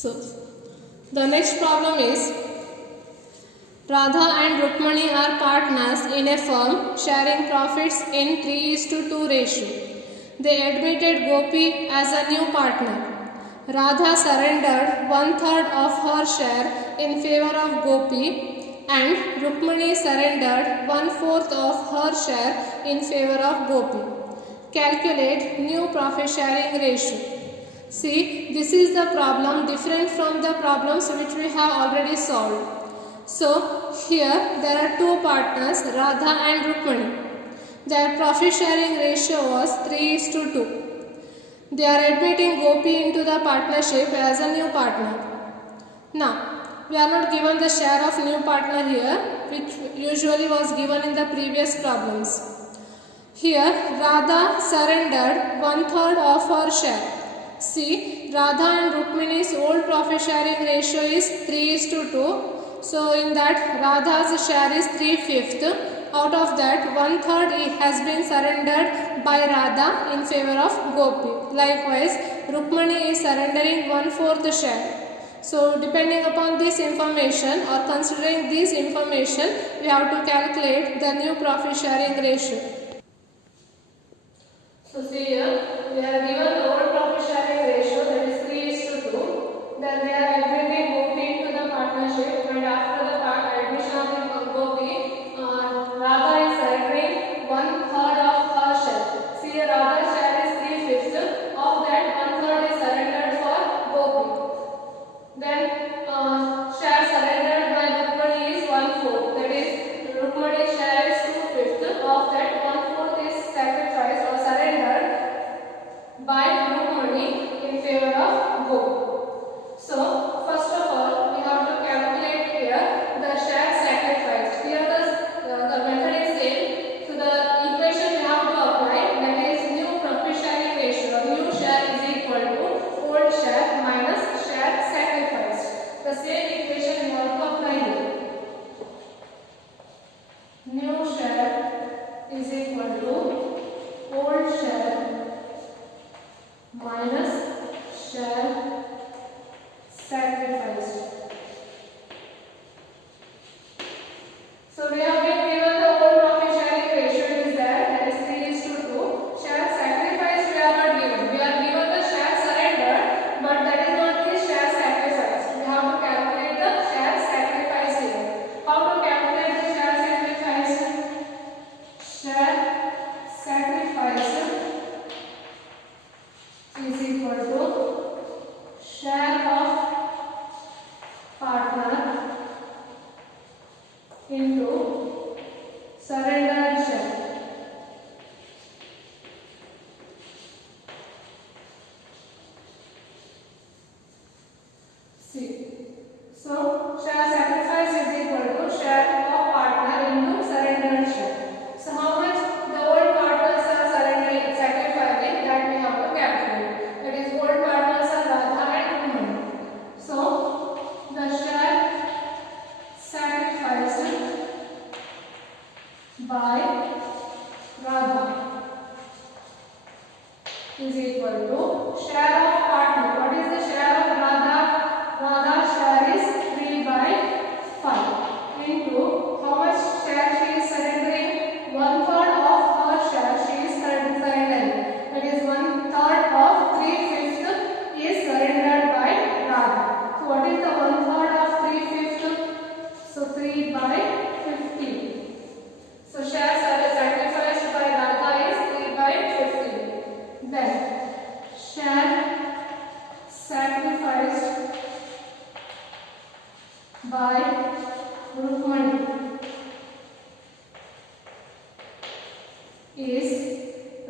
So, the next problem is Radha and Rukmani are partners in a firm sharing profits in 3:2 ratio. They admitted Gopi as a new partner. Radha surrendered 1/3 of her share in favor of Gopi and Rukmani surrendered 1/4 of her share in favor of Gopi. Calculate new profit sharing ratio. See, this is the problem different from the problems which we have already solved. So, here there are two partners, Radha and Rukmani. Their profit sharing ratio was 3:2. They are admitting Gopi into the partnership as a new partner. Now, we are not given the share of new partner here, which usually was given in the previous problems. Here, Radha surrendered 1/3 of her share. See, Radha and Rukmani's old profit sharing ratio is 3:2. So, in that Radha's share is 3/5. Out of that, 1/3 has been surrendered by Radha in favor of Gopi. Likewise, Rukmani is surrendering 1/4 share. So, depending upon this information or considering this information, we have to calculate the new profit sharing ratio. So, see here, we are given the old profit sharing ratio, that is 3:2. Then they are admitting Gopi into the partnership, and after the admission of Gopi, Radha is surrendering 1/3 of her share. See here, Radha's share is 3/5. Of that, 1/3 is surrendered for Gopi. Then share surrendered by Rukmani is 1/4. That is, Rukmani's share is 2/5. Of that, 1/4 is sacrificed or surrendered by Rukmani in favor of Gopi. So, first of all, we have to calculate here the share sacrificed. Here the method is same. So, the equation we have to apply, that is new profit sharing ratio. New share is equal to old share minus share sacrificed. The same equation we have to apply here. New share is equal to old share minus share sacrificed. So, we have been given the old profit sharing ratio is there, that is 3:2. Share sacrificed we are not given. We are given the share surrendered, but that is not the share sacrificed. We have to calculate the share sacrifice here. How to calculate the share sacrifice? Share sacrifice is equal to share of partner into surrendered share. See, so share sacrifice is equal to share of partner into surrendered share. So, how much the old partners are surrendering, sacrificing, that we have to calculate. That is, old partners are Radha and Rukmani. So, the share sacrificed by Radha is equal to share of partner. What is the share of Radha? Radha's share is 3/5 into how much share she is surrendering? 1/3 of her share she is surrendering. That is, 1/3 of 3/5 is surrendered by Radha. So, what is the 1/3 of 3/5? So, 3/15. So, share sacrificed by Radha is 3/15. Then, share sacrificed by Rukmani is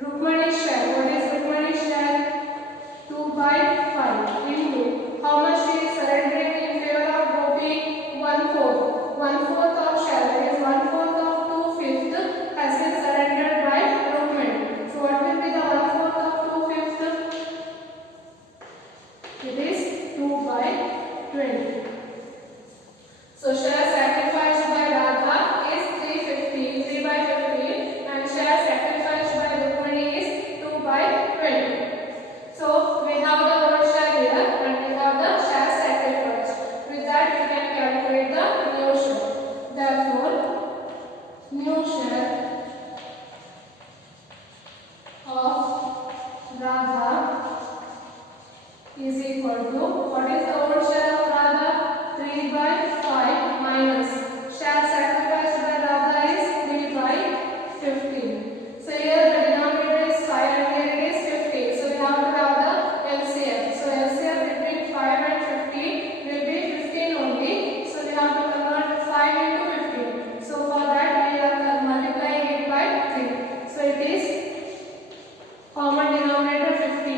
Rukmani's share. What is Rukmani's share? 2/5 into how much she is surrendering in favor of Gopi? 1/4. 1/4 of share, that is 1/4 of 2/5 has been surrendered by Rukmani. So, what will be the 1/4 of 2/5? It is 2/20. So, share sacrificed by Radha is 3/15, and share sacrificed by Rukmani is 2/20. So, we have the old share here and we have the share sacrificed. is equal to, what is the old share of Radha? 3 by 5 minus share sacrificed by Radha is 3 by 15. So here the denominator is 5 and here it is 50. So we have to have the LCM. So LCM between 5 and 50 will be 15 only. So we have to convert 5 into 15. So for that we are multiplying it by 3. So it is common denominator 15.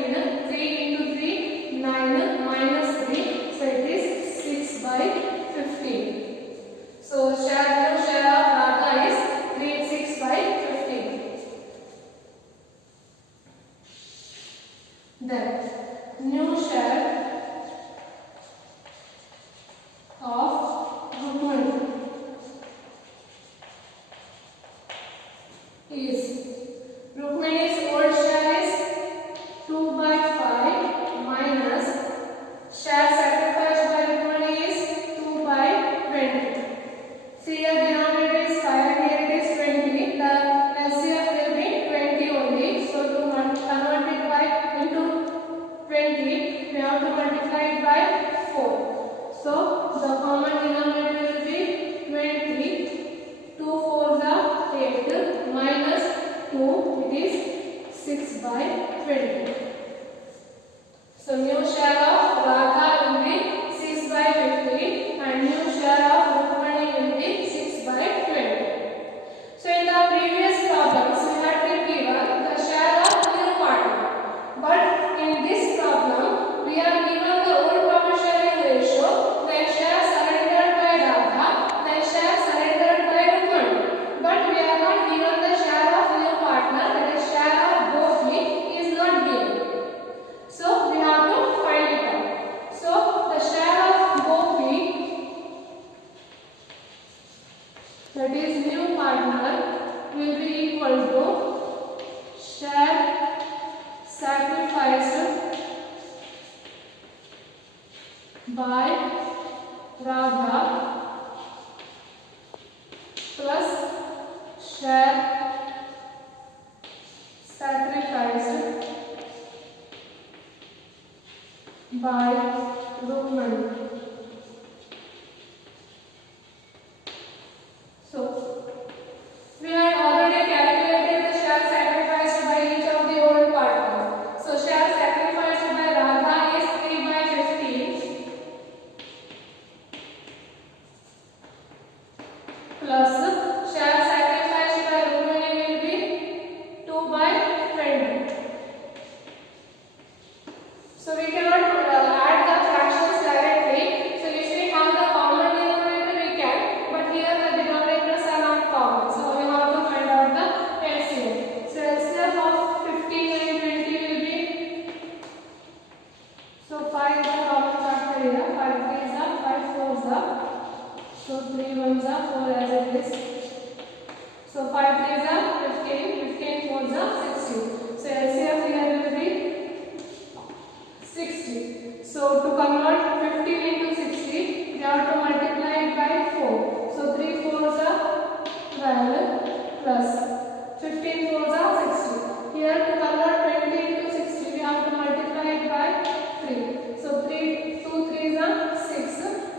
3 into 3, 9 minus 3. So it is 6 by 15. So new share of Radha is 6 by 15. Then new share of Rukmani is, Rukmani's old share is 2 by 5 minus share sacrificed by Rukmani is 2 by 20. See here denominator is 5 and here it is 20. The LCM will be 20 only. So to convert it by into 20, we have to multiply it by 4. So the common denominator will be 20. 2 4s are 8 minus 2, it is 6 by 20. So new share of Radha will be 6 by 50 and new share of Rukmani will be 6 by 20. So in the previous problems we had been given the share of new partner, but in this problem we are given the old profit sharing ratio, then share surrendered by Radha, then share surrendered by Rukmani, but we are not given the share of new partner, that is share of Gopi is not given. So we have to find it out. So the share of Gopi, that is new partner, will be equal to share sacrificed by Radha plus share sacrificed by Rukmani. So we had already calculated the share sacrificed by each of the old partners. So share sacrificed by Radha is 3 by 15 plus share sacrificed by Rukmani will be 2 by 20. So we cannot add the fractions directly. So if we have the common denominator we can, but here the denominators are not common. So we have to find out the LCM. So LCM of 15 and 20 will be, so 5 is the common factor here. 5 3s are, 5 4s are. So 3 1s are, 4 as it is. So 5 3s are 15, 15 4s are 16. So LCM here will be 60. So to convert 15 into 60, we have to multiply it by 4. So 3 4s are 12 plus 15 4s are 60. Here to convert 20 into 60, we have to multiply it by 3. So 2 3s are 6,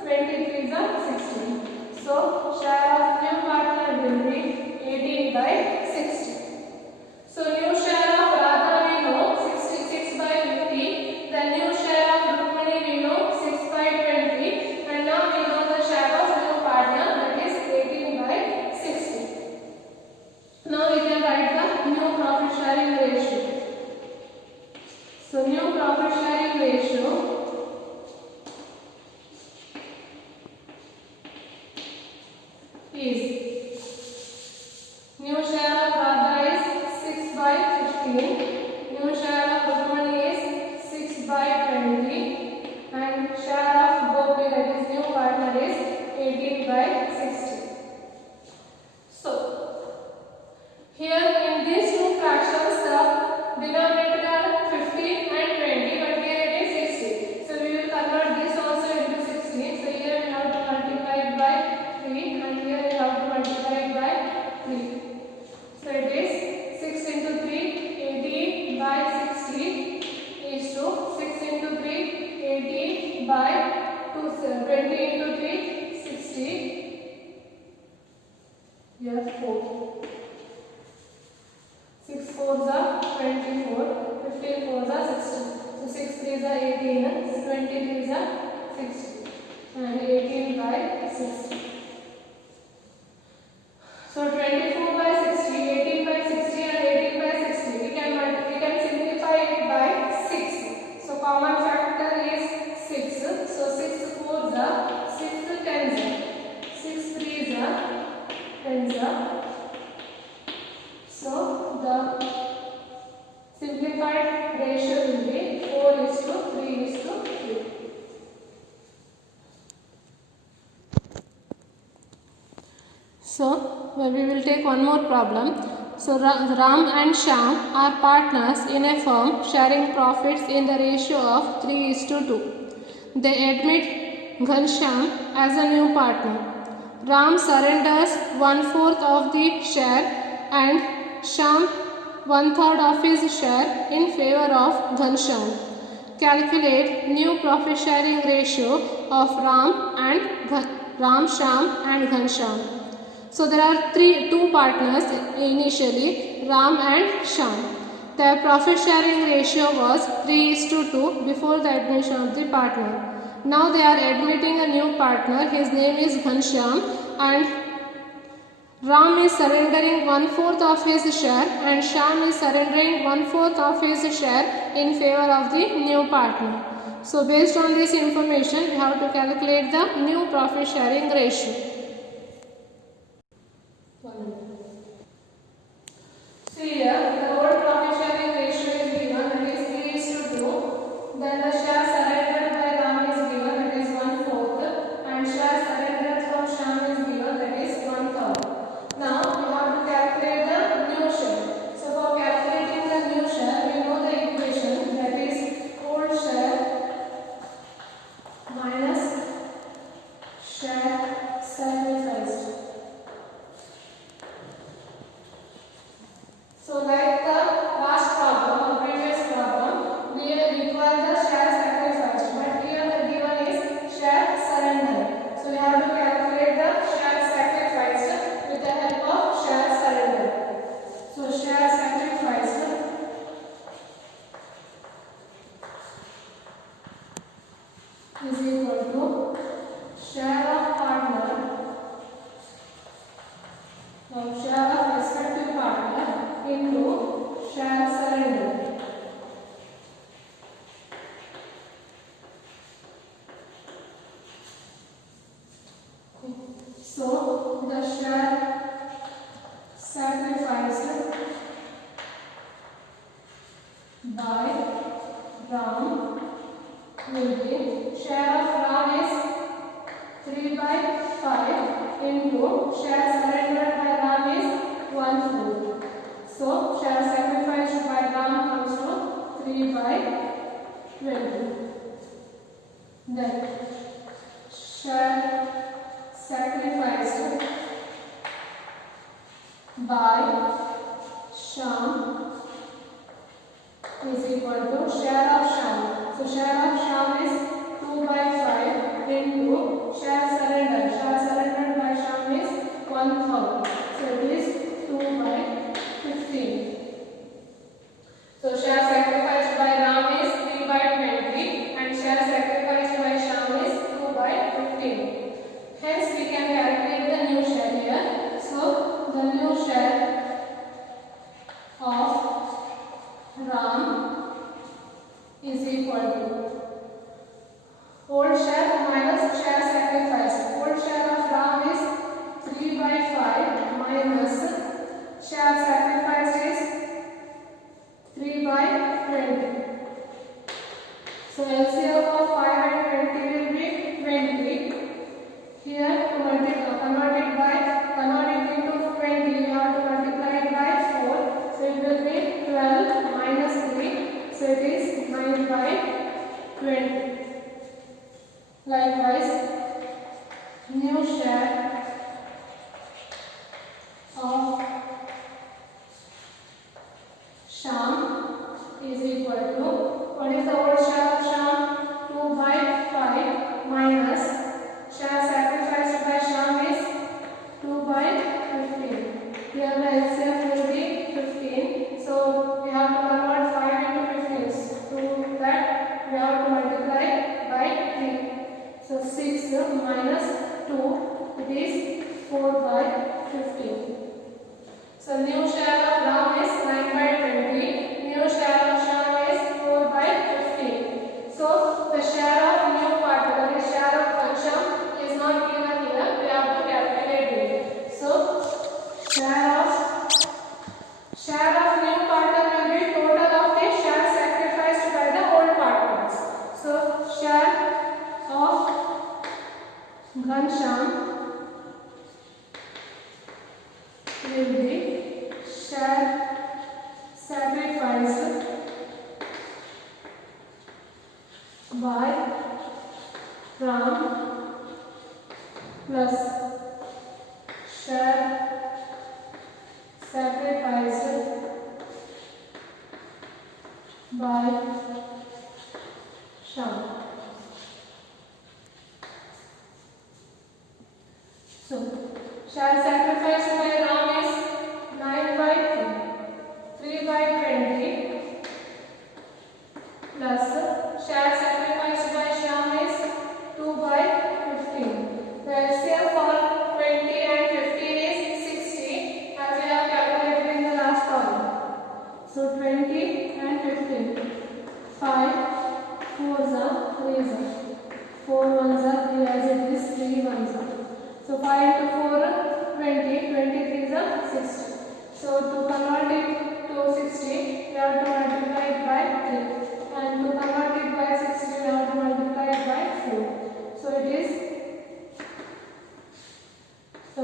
23s are 16. So share of new partner will be 18 by 60. So new share of Radha we know 66 by 50. The new share of Rukmani we know 6 by 20, and now we know the share of new partner, that is 18 by 60. Now we can write the new profit sharing ratio. So new profit sharing ratio is, new share of Radha is 6 by 15, new share of Rukmani is 6 by 20, and share of Gopi, that is new partner, is 18 by 60. So here in these two fractions the denominator are 15 and 20, but here it is 60. So we will convert this also into 60. So here we have to multiply it by 3 and here we have to multiply it by 3. So it is 6 into 3, 18 by 60 is to 6 into 3, 20 into 3, 60. Here 4. 6 4s are 24. 15 4s are 60. So 6 3s are 18. 23s are 60. And 18 by 60. So 24 by 60, 18 by 60 and 18 by 60. We can simplify it by 6. So common factor is 6. So 6 4s are 6 10s are 6 3s are 10s are. So the simplified ratio will be 4:3:3. So we will take one more problem. So Ram and Shyam are partners in a firm sharing profits in the ratio of 3:2. They admit Ghanshyam as a new partner. Ram surrenders 1/4 of the share and Shyam 1/3 of his share in favor of Ghanshyam. Calculate new profit sharing ratio of Ram, Shyam and Ghanshyam. So there are two partners initially, Ram and Shyam. Their profit sharing ratio was 3:2 before the admission of the partner. Now they are admitting a new partner. His name is Ghanshyam, and Ram is surrendering 1/4 of his share and Shyam is surrendering 1/4 of his share in favor of the new partner. So based on this information, we have to calculate the new profit sharing ratio. So here the old profit sharing ratio is given, that is 3:2. Then the share surrendered by Ram is given, that is 1/4, and share surrendered from Shyam is given, that is 1/3. Now we have to calculate the new share. So for calculating the new share, we know the equation, that is old share minus share sacrificed. So like the last problem or previous problem, we require the share sacrificed, but here the given is share surrender. So we have to calculate the share sacrificed with the help of share surrender. So share sacrificed is equal to share of partner from share of respective partner into share surrender. So the share sacrificed by Ram will be, share of Ram is 3/5 into share surrendered by Ram is 1/4. So share sacrificed by Ram comes to 3/20. Then share sacrificed by Shyam is equal to share of Shyam. So share of Shyam is 2/5 into share surrendered. Share surrendered by Shyam is 1/3. So it is 2/15. So share sacrificed by Ram is 3/20 and share sacrificed by Shyam is 2/15. Hence we can calculate the new share here. So the new share of Ram is equal to old share minus share sacrificed. Old share of Ram is 3/5 minus share sacrificed is 3/20. So LCM of 5 and 20 will be 20. Here to convert it into 20, we have to multiply it by 4. So it will be 12 minus 3. So it is 9/20. Likewise, new share of Shyam is equal to, what is the old share of Shyam? 2/5 minus So 6 minus 2, it is 4 by 15. So new share of Ram is 9 by 20. New share of Shyam is 4 by 15. So the share of new partner, that is share of Shyam, is not given here. We have to calculate it. So share of new partner will be total of the share sacrificed by the old partners. So share of Ghanshyam will be share sacrificed by Ram plus share sacrificed by Shyam. So share sacrificed by Ram is 9 by 3 by 20 plus share sacrificed by Shyam is 2 by 15. The LCM for 20 and 15 is 60 as we have calculated in the last column. So 20 and 15. 5 4s are 3s are 4 1s are 3 as it is 3 1s are. So 5 into 4 20, 23 is 60. So to convert it to 60, we have to multiply it by 3. And to convert it by 60, we have to multiply it by 4. So it is, so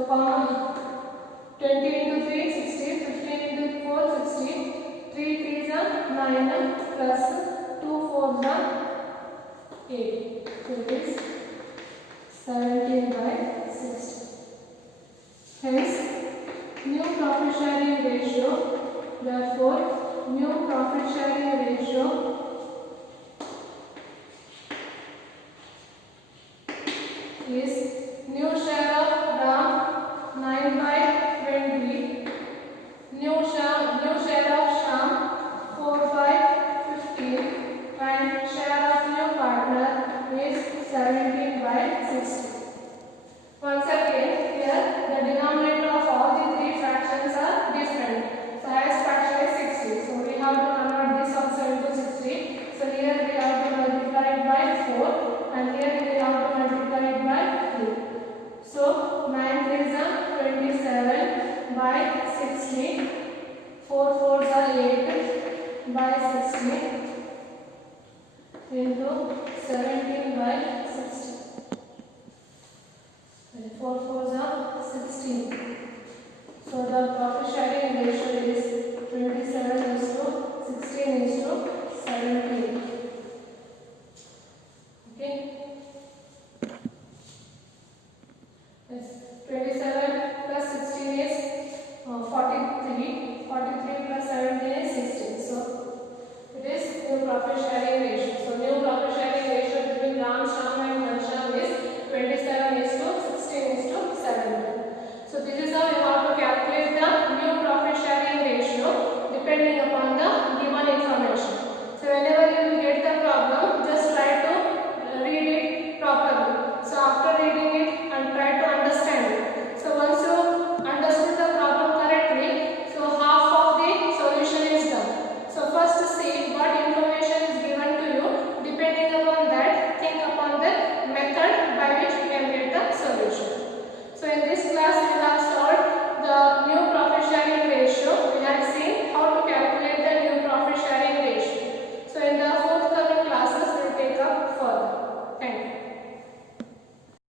20 into 3, 60, 15 into 4, 60, 3 3s are 9 plus 2 4s are 8. So it is 17 by 60. Hence, new profit sharing ratio, therefore, new profit sharing ratio is new share of Ram 9 by 20, new share of Shyam 4 by 15, and share of new partner is 17 by 60. Once again, here the denominator of all the three fractions are different. So highest fraction is 60. So we have to convert this also into 60. So here we have to multiply it by 4 and here we have to multiply it by 3. So 9 3s are 27 by 60. 4 4s are 8 by 60 into 17 by 60. 4 4s are 16. So the profit sharing ratio is 27 is to 16 is to 17. Okay.